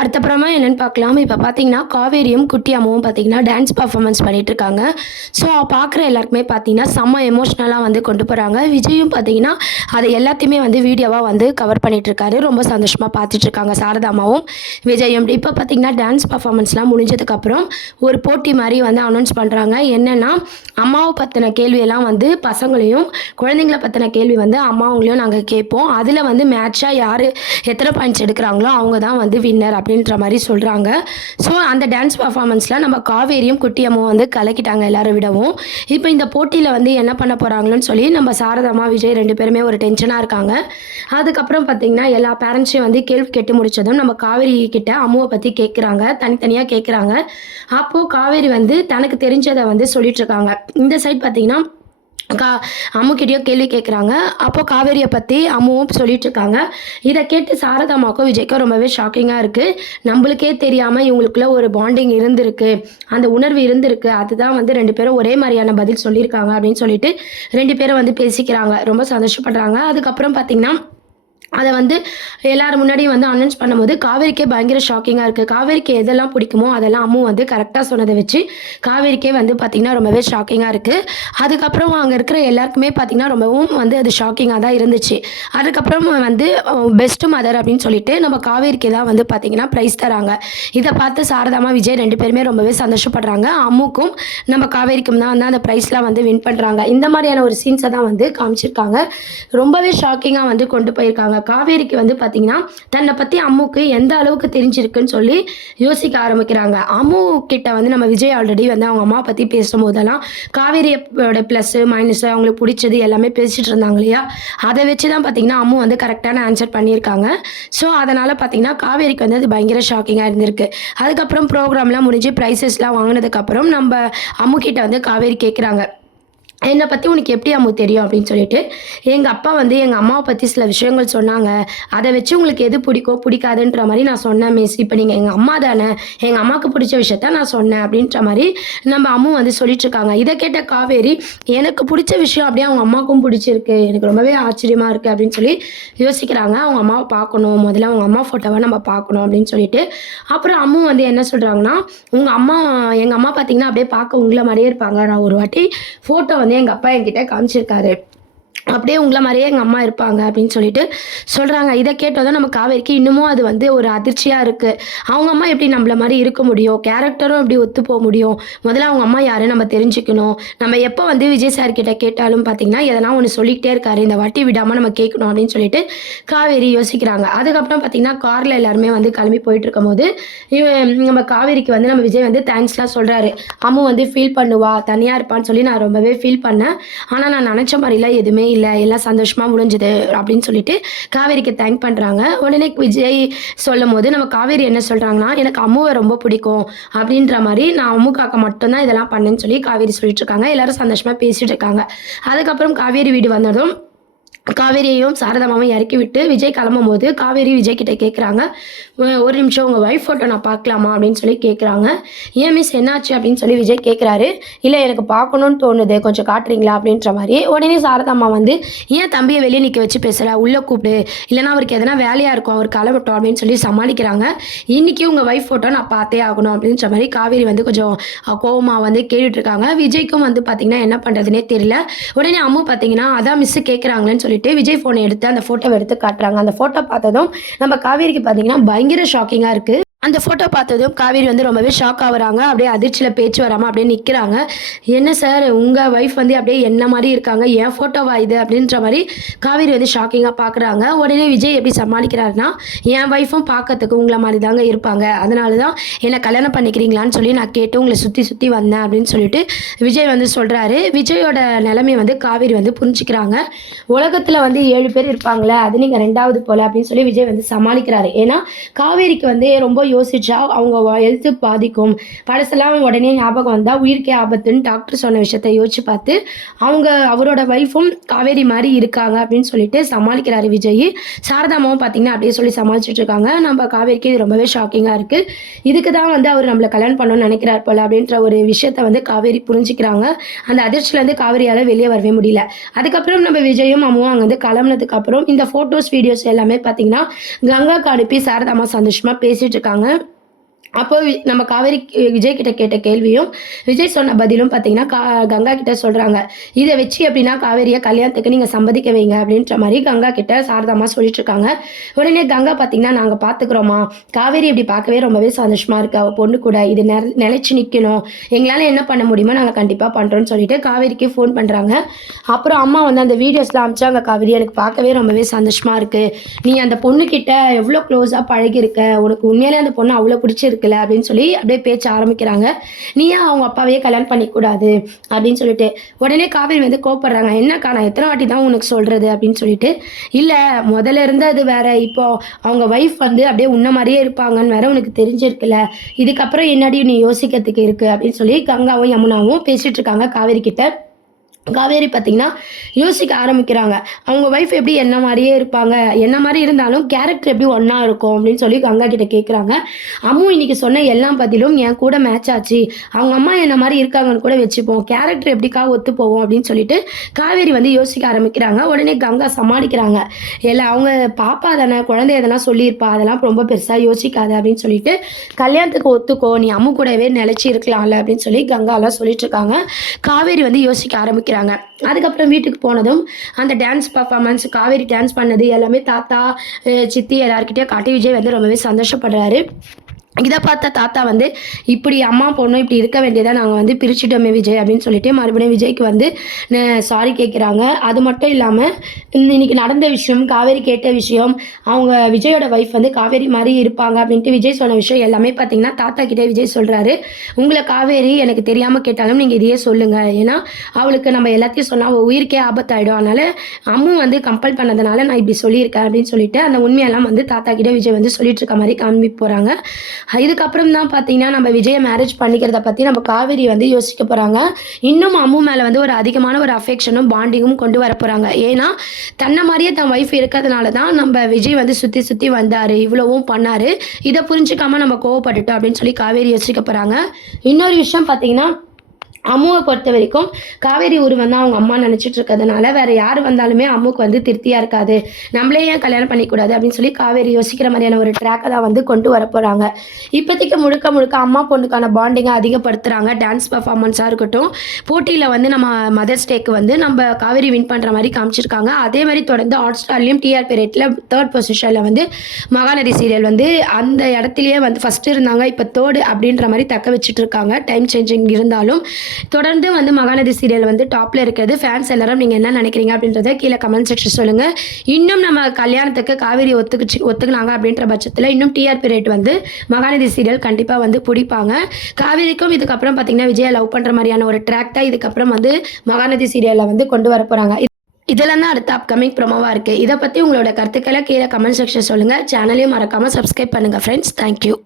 அடுத்தப்புறமா என்னென்னு பார்க்கலாம். இப்போ பார்த்தீங்கன்னா, காவேரியும், குட்டி அம்மாவும் பார்த்தீங்கன்னா, டான்ஸ் பெர்ஃபார்மன்ஸ் பண்ணிட்டுருக்காங்க. ஸோ பார்க்குற எல்லாருக்குமே பார்த்தீங்கன்னா, செம்ம எமோஷ்னலா வந்து கொண்டு போகிறாங்க. விஜயும் பார்த்தீங்கன்னா, அதை எல்லாத்தையுமே வந்து வீடியோவா வந்து கவர் பண்ணிட்டுருக்காரு. ரொம்ப சந்தோஷமா பார்த்துட்ருக்காங்க சாரதா அம்மாவும், விஜயும். இப்போ பார்த்தீங்கன்னா, டான்ஸ் பெர்ஃபார்மன்ஸ்லாம் முடிஞ்சதுக்கப்புறம் ஒரு போட்டி மாரி வந்து அனௌன்ஸ் பண்ணுறாங்க. என்னென்னா, அம்மாவை பற்றின கேள்வியெல்லாம் வந்து பசங்களையும், குழந்தைங்கள பற்றின கேள்வி வந்து அம்மாவங்களையும் நாங்கள் கேட்போம். அதில் வந்து மேட்சாக யார் எத்தனை பாயிண்ட்ஸ் எடுக்கிறாங்களோ அவங்க தான் வந்து வின்னர் அப்படின்ற மாதிரி சொல்கிறாங்க. ஸோ அந்த டான்ஸ் பர்ஃபார்மன்ஸில் நம்ம காவேரியும் குட்டியம்மாவும் வந்து கலக்கிட்டாங்க எல்லாரை விடவும். இப்போ இந்த போட்டியில் வந்து என்ன பண்ண போகிறாங்களோன்னு சொல்லி நம்ம சாரதாம்மா, விஜய் 2 பேருமே ஒரு டென்ஷனாக இருக்காங்க. அதுக்கப்புறம் பார்த்திங்கன்னா, எல்லா பேரண்ட்ஸையும் வந்து கேள்வி கேட்டு முடித்ததும் நம்ம காவேரி கிட்ட அம்முவை பற்றி கேட்குறாங்க, தனித்தனியாக கேட்குறாங்க. அப்போது காவேரி வந்து தனக்கு தெரிஞ்சதை வந்து சொல்லிகிட்ருக்காங்க. இந்த சைட் பார்த்திங்கன்னா அம்முக்கிட்டேயும் கேள்வி கேட்குறாங்க. அப்போது காவேரியை பற்றி அம்முவும் சொல்லிட்டுருக்காங்க. இதை கேட்டு சாரதாம்மாவுக்கும் விஜய்க்கும் ரொம்பவே ஷாக்கிங்காக இருக்குது. நம்மளுக்கே தெரியாமல் இவங்களுக்குள்ள ஒரு பாண்டிங் இருந்திருக்கு, அந்த உணர்வு இருந்திருக்கு. அதுதான் வந்து 2 பேரும் ஒரே மாதிரியான பதில் சொல்லியிருக்காங்க அப்படின்னு சொல்லிட்டு 2 பேரும் வந்து பேசிக்கிறாங்க. ரொம்ப சந்தோஷப்படுறாங்க. அதுக்கப்புறம் பார்த்திங்கன்னா, அதை வந்து எல்லாரும் முன்னாடி வந்து அனௌன்ஸ் பண்ணும்போது காவேரிக்கே பயங்கர ஷாக்கிங்காக இருக்குது. காவேரிக்கு எதெல்லாம் பிடிக்குமோ அதெல்லாம் அம்மு வந்து கரெக்டாக சொன்னதை வச்சு காவேரிக்கே வந்து பார்த்திங்கன்னா ரொம்பவே ஷாக்கிங்காக இருக்குது. அதுக்கப்புறம் அங்கே இருக்கிற எல்லாருக்குமே பார்த்திங்கன்னா ரொம்பவும் வந்து அது ஷாக்கிங்காக தான் இருந்துச்சு. அதுக்கப்புறம் வந்து பெஸ்ட் மதர் அப்படின்னு சொல்லிட்டு நம்ம காவேரிக்கு தான் வந்து பார்த்திங்கன்னா ப்ரைஸ் தராங்க. இதை பார்த்து சாரதாமா, விஜய் 2 பேருமே ரொம்பவே சந்தோஷப்படுறாங்க. அம்முக்கும் நம்ம காவேரிக்கும் தான் வந்து அந்த ப்ரைஸ்லாம் வந்து வின் பண்ணுறாங்க. இந்த மாதிரியான ஒரு சீன்ஸை தான் வந்து காமிச்சிருக்காங்க. ரொம்பவே ஷாக்கிங்காக வந்து கொண்டு போயிருக்காங்க. காவேரிக்கு வந்து பார்த்தீங்கன்னா, தன்னை பற்றி அம்முக்கு எந்த அளவுக்கு தெரிஞ்சிருக்குன்னு சொல்லி யோசிக்க ஆரம்பிக்கிறாங்க. அம்மு கிட்ட வந்து நம்ம விஜய் ஆல்ரெடி வந்து அவங்க அம்மா பற்றி பேசும்போதெல்லாம் காவேரியோட ப்ளஸ்ஸு மைனஸு அவங்களுக்கு பிடிச்சது எல்லாமே பேசிகிட்டு இருந்தாங்க இல்லையா, அதை வச்சு தான் பார்த்தீங்கன்னா அம்மு வந்து கரெக்டான ஆன்சர் பண்ணியிருக்காங்க. ஸோ அதனால் பார்த்தீங்கன்னா காவேரிக்கு வந்து அது பயங்கர ஷாக்கிங்காக இருந்திருக்கு. அதுக்கப்புறம் ப்ரோக்ராம்லாம் முடிஞ்சு ப்ரைஸஸ்லாம் வாங்கினதுக்கப்புறம் நம்ம அம்மு கிட்ட வந்து காவேரி கேட்குறாங்க, என்னை பற்றி உனக்கு எப்படி அம்மு தெரியும் அப்படின்னு சொல்லிட்டு. எங்கள் அப்பா வந்து எங்கள் அம்மாவை பற்றி சில விஷயங்கள் சொன்னாங்க, அதை வச்சு உங்களுக்கு எது பிடிக்கும் பிடிக்காதுன்ற மாதிரி நான் சொன்னேன் மிஸ். இப்போ நீங்கள் எங்கள் அம்மா தானே, எங்கள் அம்மாவுக்கு பிடிச்ச விஷயத்த நான் சொன்னேன் அப்படின்ற மாதிரி நம்ம அம்மு வந்து சொல்லிட்டுருக்காங்க. இதை கேட்ட காவேரி, எனக்கு பிடிச்ச விஷயம் அப்படியே அவங்க அம்மாவுக்கும் பிடிச்சிருக்கு, எனக்கு ரொம்பவே ஆச்சரியமாக இருக்குது அப்படின்னு சொல்லி யோசிக்கிறாங்க. அவங்க அம்மாவை பார்க்கணும், முதல்ல அவங்க அம்மா ஃபோட்டோவை நம்ம பார்க்கணும் அப்படின்னு சொல்லிட்டு. அப்புறம் அம்மு வந்து என்ன சொல்கிறாங்கன்னா, எங்கள் அம்மா பார்த்தீங்கன்னா அப்படியே பார்க்க உங்களை மாதிரியே இருப்பாங்க, நான் ஒரு வாட்டி ஃபோட்டோ வந்து எங்கள் அப்பா என்கிட்ட காமிச்சிருக்காரு, அப்படியே உங்களை மாதிரியே எங்கள் அம்மா இருப்பாங்க அப்படின்னு சொல்லிட்டு சொல்கிறாங்க. இதை கேட்டதும் நம்ம காவேரிக்கு இன்னமும் அது வந்து ஒரு அதிர்ச்சியாக இருக்குது. அவங்க அம்மா எப்படி நம்மள மாதிரி இருக்க முடியும், கேரக்டரும் எப்படி ஒத்து போக முடியும், முதல்ல அவங்க அம்மா யாருன்னு நம்ம தெரிஞ்சுக்கணும். நம்ம எப்போ வந்து விஜய் சார் கிட்ட கேட்டாலும் பார்த்தீங்கன்னா எதனா ஒன்று சொல்லிக்கிட்டே இருக்காரு, இந்த வாட்டி விடாமல் நம்ம கேட்கணும் அப்படின்னு சொல்லிட்டு காவேரி யோசிக்கிறாங்க. அதுக்கப்புறம் பார்த்தீங்கன்னா காரில் எல்லாருமே வந்து கிளம்பி போயிட்டு இருக்கும் போது நம்ம காவேரிக்கு வந்து நம்ம விஜய் வந்து தேங்க்ஸ்லாம் சொல்கிறாரு. அம்மு வந்து ஃபீல் பண்ணுவா, தனியாக இருப்பான்னு சொல்லி நான் ரொம்பவே ஃபீல் பண்ணேன், ஆனால் நான் நினச்ச மாதிரிலாம் எதுவுமே இல்லை, எல்லாம் சந்தோஷமாக முடிஞ்சுது அப்படின்னு சொல்லிட்டு காவேரிக்கு தேங்க் பண்ணுறாங்க. உடனே விஜய் சொல்லும் போது நம்ம காவேரி என்ன சொல்கிறாங்கன்னா, எனக்கு அம்முவை ரொம்ப பிடிக்கும் அப்படின்ற மாதிரி, நான் அம்முக்காக மட்டும்தான் இதெல்லாம் பண்ணேன்னு சொல்லி காவேரி சொல்லிட்டு இருக்காங்க. எல்லாரும் சந்தோஷமாக பேசிகிட்டு இருக்காங்க. அதுக்கப்புறம் காவேரி வீடு வந்ததும் காவேரியையும் சாரதாமாவும் இறக்கி விட்டு விஜய் கிளம்பும்போது காவேரி விஜய் கிட்ட கேட்குறாங்க, ஒரு நிமிஷம் உங்கள் ஒய்ஃப் ஃபோட்டோ நான் பார்க்கலாமா அப்படின்னு சொல்லி கேட்குறாங்க. ஏன் மிஸ் என்னாச்சு அப்படின்னு சொல்லி விஜய் கேட்குறாரு. இல்லை எனக்கு பார்க்கணுன்னு தோணுது, கொஞ்சம் காட்டுறீங்களா அப்படின்ற மாதிரி. உடனே சாரதாம்மா வந்து, ஏன் தம்பியை வெளியே நிற்க வச்சு பேசுகிற, உள்ளே கூப்பிடு, இல்லைனா அவருக்கு எதனா வேலையாக இருக்கும், அவர் கிளம்பட்டும் அப்படின்னு சொல்லி சமாளிக்கிறாங்க. இன்றைக்கி உங்கள் ஒய்ஃப் ஃபோட்டோ நான் பார்த்தே ஆகணும் அப்படின்ற மாதிரி காவேரி வந்து கொஞ்சம் கோவமாக வந்து கேட்டுட்ருக்காங்க. விஜய்க்கும் வந்து பார்த்திங்கன்னா என்ன பண்ணுறதுனே தெரியல. உடனே அம்மு பார்த்தீங்கன்னா அதான் மிஸ்ஸு கேட்குறாங்களேன்னு சொல்லிட்டு விஜய் ஃபோனை எடுத்து அந்த ஃபோட்டோவை எடுத்து காட்டுறாங்க. அந்த ஃபோட்டோ பார்த்ததும் நம்ம காவேரிக்கு பார்த்தீங்கன்னா பயங்கர ஷாக்கிங்காக இருக்குது. அந்த ஃபோட்டோ பார்த்ததும் காவேரி வந்து ரொம்பவே ஷாக் ஆகுறாங்க. அப்படியே அதிர்ச்சியில் பேச்சு வராமல் அப்படியே நிற்கிறாங்க. என்ன சார், உங்கள் ஒய்ஃப் வந்து அப்படியே என்ன மாதிரி இருக்காங்க, என் ஃபோட்டோவா இது அப்படின்ற மாதிரி காவேரி வந்து ஷாக்கிங்காக பார்க்குறாங்க. உடனே விஜய் எப்படி சமாளிக்கிறாருன்னா, என் ஒய்ஃபும் பார்க்கறதுக்கு உங்களை மாதிரி தாங்க இருப்பாங்க, அதனால தான் என்னை கல்யாணம் பண்ணிக்கிறீங்களான்னு சொல்லி நான் கேட்டு உங்களை சுற்றி சுற்றி வந்தேன் அப்படின்னு சொல்லிட்டு விஜய் வந்து சொல்கிறாரு. விஜயோட நிலைமையை வந்து காவேரி வந்து புரிஞ்சுக்கிறாங்க. உலகத்தில் வந்து 7 பேர் இருப்பாங்களே, அது நீங்கள் 2வது போல அப்படின்னு சொல்லி விஜய் வந்து சமாளிக்கிறாரு. ஏன்னா காவேரிக்கு வந்து ரொம்ப யோசிச்சா அவங்க ஹெல்த்து பாதிக்கும், பழசெல்லாம் உடனே ஞாபகம் வந்தால் உயிருக்கே ஆபத்துன்னு டாக்டர் சொன்ன விஷயத்த யோசிச்சு பார்த்து அவரோட ஒய்ஃபும் காவேரி மாதிரி இருக்காங்க அப்படின்னு சொல்லிட்டு சமாளிக்கிறாரு விஜய். சாரதாமாவும் பார்த்தீங்கன்னா அப்படியே சொல்லி சமாளிச்சுட்டு இருக்காங்க. நம்ம காவேரிக்கு இது ரொம்பவே ஷாக்கிங்காக இருக்குது. இதுக்கு தான் வந்து அவர் நம்மளை கல்யாணம் பண்ணணும்னு நினைக்கிறார் போல அப்படின்ற ஒரு விஷயத்த வந்து காவேரி புரிஞ்சுக்கிறாங்க. அந்த அதிர்ச்சியிலேருந்து காவேரியால் வெளியே வரவே முடியல. அதுக்கப்புறம் நம்ம விஜயும் அம்மாவும் அங்கே வந்து கிளம்புனதுக்கப்புறம் இந்த ஃபோட்டோஸ் வீடியோஸ் எல்லாமே பார்த்தீங்கன்னா கங்காவுக்கு அனுப்பி சாரதாமா சந்தோஷமாக பேசிகிட்டு இருக்காங்க. இருக்காங்க. அப்போ நம்ம காவேரி விஜய் கிட்ட கேட்ட கேள்வியும் விஜய் சொன்ன பதிலும் பார்த்தீங்கன்னா கங்கா கிட்ட சொல்றாங்க. இதை வச்சு எப்படின்னா காவேரியை கல்யாணத்துக்கு நீங்க சம்மதிக்க வைங்க அப்படின்ற மாதிரி கங்கா கிட்ட சாரதாமா சொல்லிட்டு இருக்காங்க. உடனே கங்கா பார்த்தீங்கன்னா நாங்க பார்த்துக்கிறோமா, காவேரி இப்படி பார்க்கவே ரொம்பவே சந்தோஷமா இருக்கு, அவ பொண்ணு கூட இது நிலைச்சு நிற்கணும், எங்களால் என்ன பண்ண முடியுமோ நாங்கள் கண்டிப்பாக பண்ணுறோன்னு சொல்லிட்டு காவேரிக்கு ஃபோன் பண்ணுறாங்க. அப்புறம் அம்மா வந்து அந்த வீடியோஸ்லாம் அனுப்பிச்சாங்க. காவேரி எனக்கு பார்க்கவே ரொம்பவே சந்தோஷமா இருக்கு, நீ அந்த பொண்ணுக்கிட்ட எவ்வளோ க்ளோஸாக பழகிருக்க, உனக்கு உண்மையிலே அந்த பொண்ணு அவ்வளோ பிடிச்சிருக்குல்ல அப்படின்னு சொல்லி அப்படியே பேச்ச ஆரம்பிக்கிறாங்க. நீ ஏன் அவங்க அப்பாவையே கல்யாணம் பண்ணிக்கூடாது அப்படின்னு சொல்லிட்டு. உடனே காவேரி வந்து கோப்படுறாங்க. என்னக்கா நான் எத்தனை வாட்டி தான் உனக்கு சொல்றது அப்படின்னு சொல்லிட்டு. இல்லை முதல்ல இருந்து அது வேற, இப்போ அவங்க ஒய்ஃப் வந்து அப்படியே உன்ன மாதிரியே இருப்பாங்கன்னு வேற உனக்கு தெரிஞ்சிருக்குல்ல, இதுக்கப்புறம் என்னடி நீ யோசிக்கிறதுக்கு இருக்கு அப்படின்னு சொல்லி கங்காவும் யமுனாவும் பேசிட்டு இருக்காங்க காவேரி கிட்ட. காவேரி பார்த்தீங்கன்னா யோசிக்க ஆரம்பிக்கிறாங்க. அவங்க ஒய்ஃப் எப்படி என்ன மாதிரியே இருப்பாங்க, என்ன மாதிரி இருந்தாலும் கேரக்டர் எப்படி ஒன்றா இருக்கும் அப்படின்னு சொல்லி கங்கா கிட்ட கேட்குறாங்க. அம்மு இன்னைக்கு சொன்ன எல்லா பதிலும் என் கூட மேட்ச் ஆச்சு, அவங்க அம்மா என்ன மாதிரி இருக்காங்கன்னு கூட வச்சுப்போம், கேரக்டர் எப்படிக்கா ஒத்து போவோம் அப்படின்னு சொல்லிட்டு காவேரி வந்து யோசிக்க ஆரம்பிக்கிறாங்க. உடனே கங்கா சமாளிக்கிறாங்க. எல்லாம் அவங்க பாப்பா தானே, குழந்தை எதனா சொல்லியிருப்பா, அதெல்லாம் ரொம்ப பெருசாக யோசிக்காத அப்படின்னு சொல்லிட்டு கல்யாணத்துக்கு ஒத்துக்கோ, நீ அம்மு கூடவே நிலைச்சி இருக்கலாம்ல அப்படின்னு சொல்லி கங்காலாம் சொல்லிட்டு இருக்காங்க. காவேரி வந்து யோசிக்க ஆரம்பிக்கிறாங்க. அதுக்கப்புறம் வீட்டுக்கு போனதும் அந்த டான்ஸ் பர்ஃபார்மன்ஸ், காவேரி டான்ஸ் பண்ணது எல்லாமே தாத்தா சித்தி எல்லாருக்கிட்டையும் காட்டி விஜய் வந்து ரொம்பவே சந்தோஷப்படுறாரு. இதை பார்த்த தாத்தா வந்து இப்படி அம்மா பொண்ணும் இப்படி இருக்க வேண்டியதாக நாங்கள் வந்து பிரிச்சுட்டோமே விஜய் அப்படின்னு சொல்லிட்டு மறுபடியும் விஜய்க்கு வந்து சாரி கேட்குறாங்க. அது மட்டும் இல்லாமல் இன்னைக்கு நடந்த விஷயம், காவேரி கேட்ட விஷயம், அவங்க விஜயோட ஒய்ஃப் வந்து காவேரி மாதிரி இருப்பாங்க அப்படின்ட்டு விஜய் சொன்ன விஷயம் எல்லாமே பார்த்தீங்கன்னா தாத்தா கிட்டே விஜய் சொல்கிறாரு. உங்களை காவேரி எனக்கு தெரியாமல் கேட்டாலும் நீங்கள் இதையே சொல்லுங்கள், ஏன்னா அவளுக்கு நம்ம எல்லாத்தையும் சொன்னால் அவள் உயிருக்கே ஆபத்தாயிடும், அதனால் அம்மு வந்து கம்பல் பண்ணதுனால நான் இப்படி சொல்லியிருக்கேன் அப்படின்னு சொல்லிட்டு அந்த உண்மையெல்லாம் வந்து தாத்தா கிட்டே விஜய் வந்து சொல்லிட்டு இருக்க மாதிரி காண்பி போகிறாங்க. இதுக்கப்புறம் தான் பார்த்தீங்கன்னா நம்ம விஜயை மேரேஜ் பண்ணிக்கிறத பற்றி நம்ம காவேரி வந்து யோசிக்க போகிறாங்க. இன்னும் அம்மு மேலே வந்து ஒரு அதிகமான ஒரு அஃபெக்ஷனும் பாண்டிங்கும் கொண்டு வர போகிறாங்க. ஏன்னா தன்னை மாதிரியே தன் ஒய்ஃப் இருக்கிறதுனால தான் நம்ம விஜய் வந்து சுற்றி சுற்றி வந்தார், இவ்வளவும் பண்ணார், இதை புரிஞ்சுக்காமல் நம்ம கோவப்பட்டுட்டோம் அப்படின்னு சொல்லி காவேரி யோசிக்க போகிறாங்க. இன்னொரு விஷயம் பார்த்தீங்கன்னா அம்முவை பொறுத்த வரைக்கும் காவேரி உருவம் தான் அவங்க அம்மா நினச்சிட்டு இருக்கிறதுனால வேற யார் வந்தாலுமே அம்முக்கு வந்து திருப்தியாக இருக்காது, நம்மளே ஏன் கல்யாணம் பண்ணிக்கூடாது அப்படின்னு சொல்லி காவேரி யோசிக்கிற மாதிரியான ஒரு ட்ராக்கை தான் வந்து கொண்டு வர போகிறாங்க. இப்போதைக்கு முழுக்க முழுக்க அம்மா பொண்ணுக்கான பாண்டிங்கை அதிகப்படுத்துகிறாங்க. டான்ஸ் பர்ஃபார்மன்ஸாக இருக்கட்டும், போட்டியில் வந்து நம்ம மதர்ஸ் டேக்கு வந்து நம்ம காவேரி வின் பண்ணுற மாதிரி காமிச்சிருக்காங்க. அதே மாதிரி தொடர்ந்து ஹாட் ஸ்டார்லேயும் டிஆர்பி ரேட்டில் 3rd பொசிஷனில் வந்து மகாநதி சீரியல் வந்து அந்த இடத்துலையே வந்து ஃபஸ்ட்டு இருந்தாங்க, இப்போ 3rd அப்படின்ற மாதிரி தக்க வச்சுட்டு இருக்காங்க. டைம் சேஞ்சிங் இருந்தாலும் தொடர்ந்து வந்து மகாநதி சீரியல் வந்து டாப்ல இருக்கிறது. ஃபேன்ஸ் எல்லாரும் நீங்க என்ன நினைக்கிறீங்க அப்படின்றத கீழே கமெண்ட் செக்ஷன் சொல்லுங்க. இன்னும் நம்ம கல்யாணத்துக்கு காவேரி ஒத்துக்குனாங்க அப்படின்ற பட்சத்தில் இன்னும் டிஆர்பி ரேட் வந்து மகாநதி சீரியல் கண்டிப்பா வந்து பிடிப்பாங்க. காவேரிக்கும் இதுக்கப்புறம் பார்த்தீங்கன்னா விஜயை லவ் பண்ற மாதிரியான ஒரு ட்ராக் தான் இதுக்கப்புறம் வந்து மகாநதி சீரியல்ல வந்து கொண்டு வர போறாங்க. இதெல்லாம் தான் அடுத்த அப்கமிங் ப்ரோமோவா இருக்கு. இதை பத்தி உங்களோட கருத்துக்களை கீழே கமெண்ட் செக்ஷன் சொல்லுங்க. சேனலையும் மறக்காம சப்ஸ்கிரைப் பண்ணுங்க ஃப்ரெண்ட்ஸ். தேங்க்யூ.